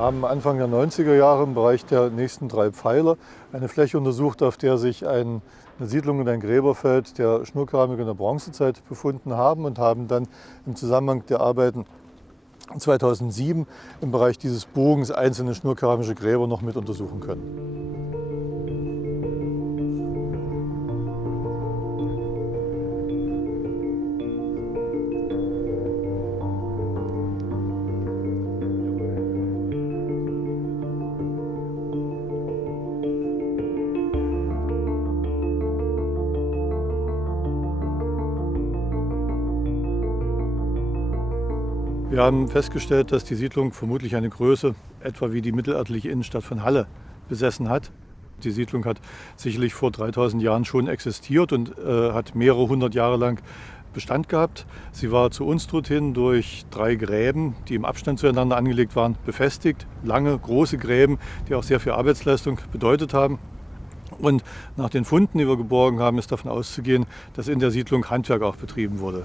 Wir haben Anfang der 90er Jahre im Bereich der nächsten 3 Pfeiler eine Fläche untersucht, auf der sich eine Siedlung und ein Gräberfeld der Schnurkeramik in der Bronzezeit befunden haben und haben dann im Zusammenhang der Arbeiten 2007 im Bereich dieses Bogens einzelne schnurkeramische Gräber noch mit untersuchen können. Wir haben festgestellt, dass die Siedlung vermutlich eine Größe etwa wie die mittelalterliche Innenstadt von Halle besessen hat. Die Siedlung hat sicherlich vor 3000 Jahren schon existiert und hat mehrere hundert Jahre lang Bestand gehabt. Sie war zu Unstrut hin durch 3 Gräben, die im Abstand zueinander angelegt waren, befestigt. Lange, große Gräben, die auch sehr viel Arbeitsleistung bedeutet haben. Und nach den Funden, die wir geborgen haben, ist davon auszugehen, dass in der Siedlung Handwerk auch betrieben wurde.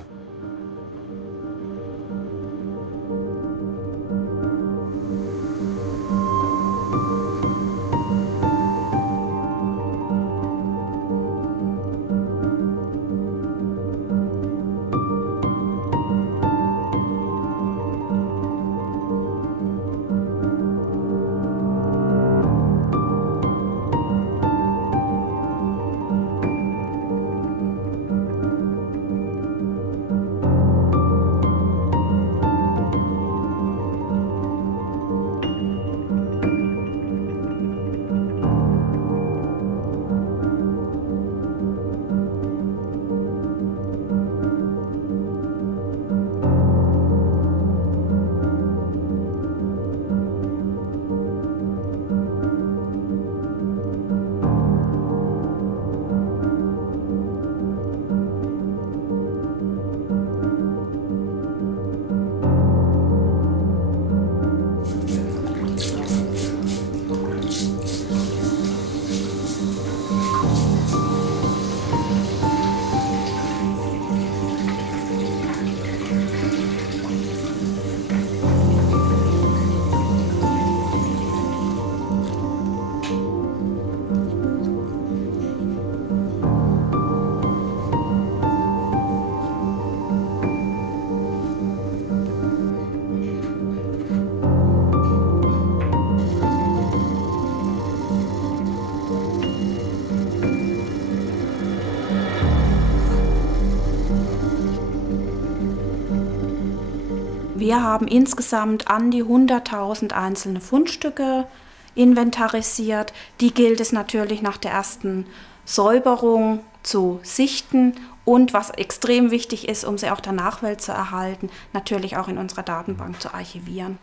Wir haben insgesamt an die 100.000 einzelne Fundstücke inventarisiert. Die gilt es natürlich nach der ersten Säuberung zu sichten und, was extrem wichtig ist, um sie auch der Nachwelt zu erhalten, natürlich auch in unserer Datenbank zu archivieren.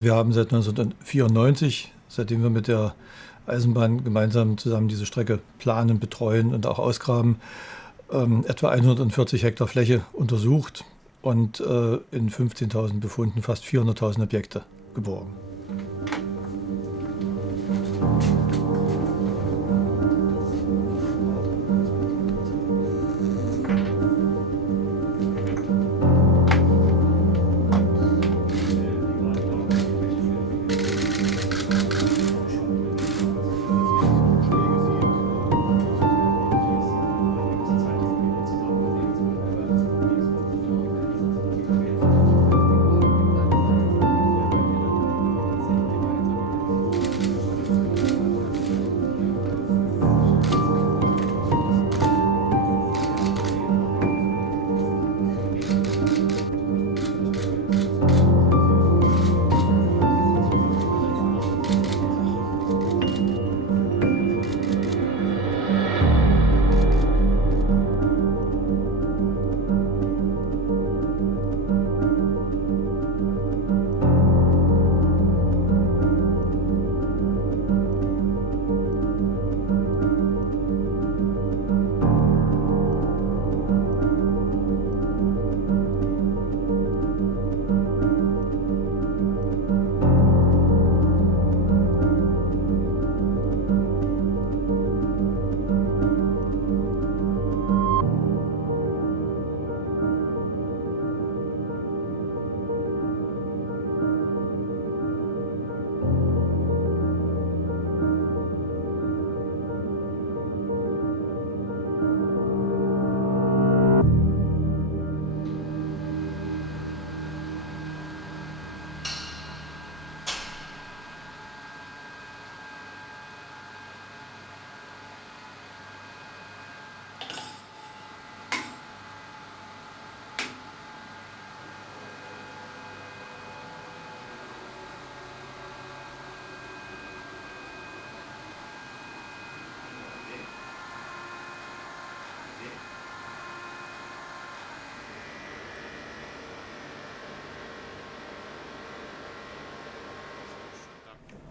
Wir haben seit 1994, seitdem wir mit der Eisenbahn gemeinsam zusammen diese Strecke planen, betreuen und auch ausgraben, etwa 140 Hektar Fläche untersucht und in 15.000 Befunden fast 400.000 Objekte geborgen.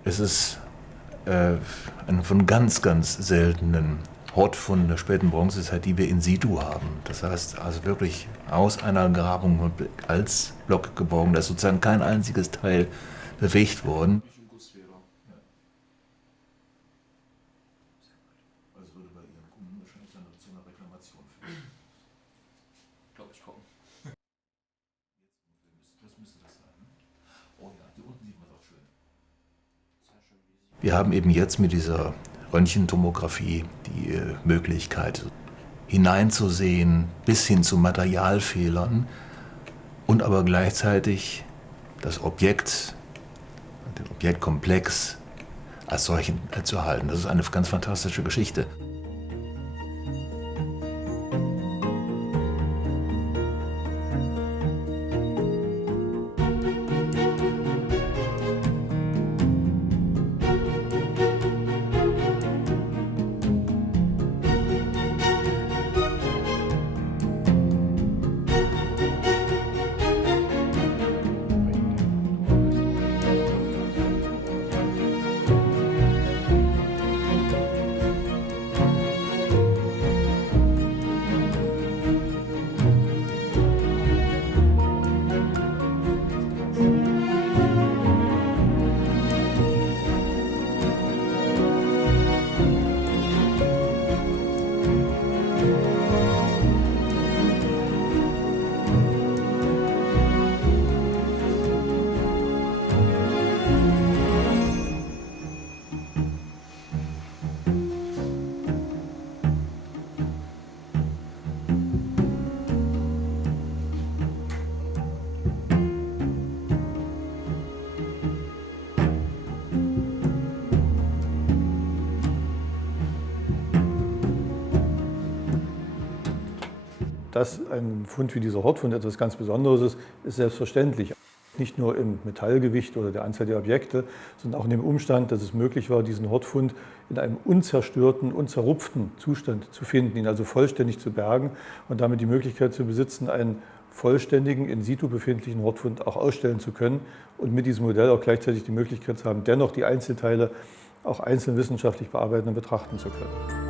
Es ist ein von ganz, ganz seltenen Hortfund der späten Bronzezeit, die wir in situ haben. Das heißt also wirklich aus einer Grabung als Block geborgen. Da ist sozusagen kein einziges Teil bewegt worden. Also würde bei Ihren Kunden wahrscheinlich zu einer Reklamation führen. Glaube ich kaum. Das müsste das sein. Oh ja, hier unten sieht man es auch schön. Wir haben eben jetzt mit dieser Röntgentomographie die Möglichkeit, hineinzusehen bis hin zu Materialfehlern und aber gleichzeitig das Objekt, den Objektkomplex als solchen zu erhalten. Das ist eine ganz fantastische Geschichte. Dass ein Fund wie dieser Hortfund etwas ganz Besonderes ist, ist selbstverständlich. Nicht nur im Metallgewicht oder der Anzahl der Objekte, sondern auch in dem Umstand, dass es möglich war, diesen Hortfund in einem unzerstörten, unzerrupften Zustand zu finden, ihn also vollständig zu bergen und damit die Möglichkeit zu besitzen, einen vollständigen, in situ befindlichen Hortfund auch ausstellen zu können und mit diesem Modell auch gleichzeitig die Möglichkeit zu haben, dennoch die Einzelteile auch einzeln wissenschaftlich bearbeiten und betrachten zu können.